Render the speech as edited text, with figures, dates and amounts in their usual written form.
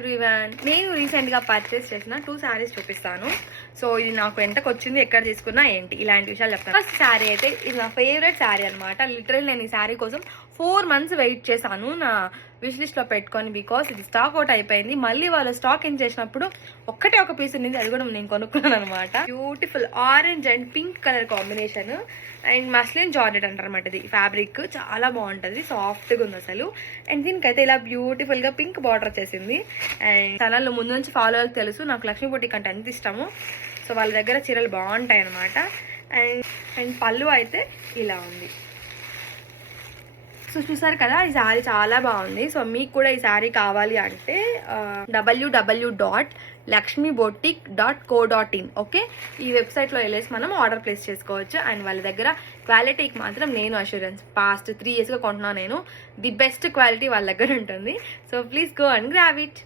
Everyone, నేను రీసెంట్గా purchase చేసిన 2 శారీస్ చూపిస్తాను. సో ఇది నాకు ఎంతకు వచ్చింది, ఎక్కడ తీసుకున్నా ఏంటి, ఇలాంటి విషయాలు చెప్తాను. ఫస్ట్ శారీ అయితే ఇది నా ఫేవరెట్ శారీ అనమాట. లిటరల్ నేను ఈ శారీ కోసం 4 months వెయిట్ చేశాను నా విష్ లిస్ట్లో పెట్టుకొని. బికాస్ ఇది స్టాక్ అవుట్ అయిపోయింది. మళ్ళీ వాళ్ళు స్టాక్ ఇన్ చేసినప్పుడు ఒక్కటే ఒక పీస్ ఉంది, అది కూడా నేను కొనుక్కున్నాను అనమాట. Beautiful orange and pink colour combination and muslin georgette అంటారు అనమాట. ఇది ఫ్యాబ్రిక్ చాలా బాగుంటుంది, సాఫ్ట్గా ఉంది అసలు. అండ్ దీనికైతే ఇలా బ్యూటిఫుల్గా పింక్ బార్డర్ వచ్చేసింది. అండ్ ఛానల్లో ముందు నుంచి ఫాలో అవ్వాలి తెలుసు, నాకు లక్ష్మీ బొటిక్ అంటే ఎంత ఇష్టము. సో వాళ్ళ దగ్గర చీరలు బాగుంటాయి అనమాట. అండ్ పళ్ళు అయితే ఇలా ఉంది. సో చూసారు కదా, ఈ శారీ చాలా బాగుంది. సో మీకు కూడా ఈ శారీ కావాలి అంటే www.lakshmiboutique.co.in ఓకే, ఈ వెబ్సైట్లో వెళ్ళేసి మనం ఆర్డర్ ప్లేస్ చేసుకోవచ్చు. అండ్ వాళ్ళ దగ్గర క్వాలిటీకి మాత్రం నేను అష్యూరెన్స్, పాస్ట్ 3 yearsగా కొంటున్నాను నేను. ది బెస్ట్ క్వాలిటీ వాళ్ళ దగ్గర ఉంటుంది. So please go and grab it.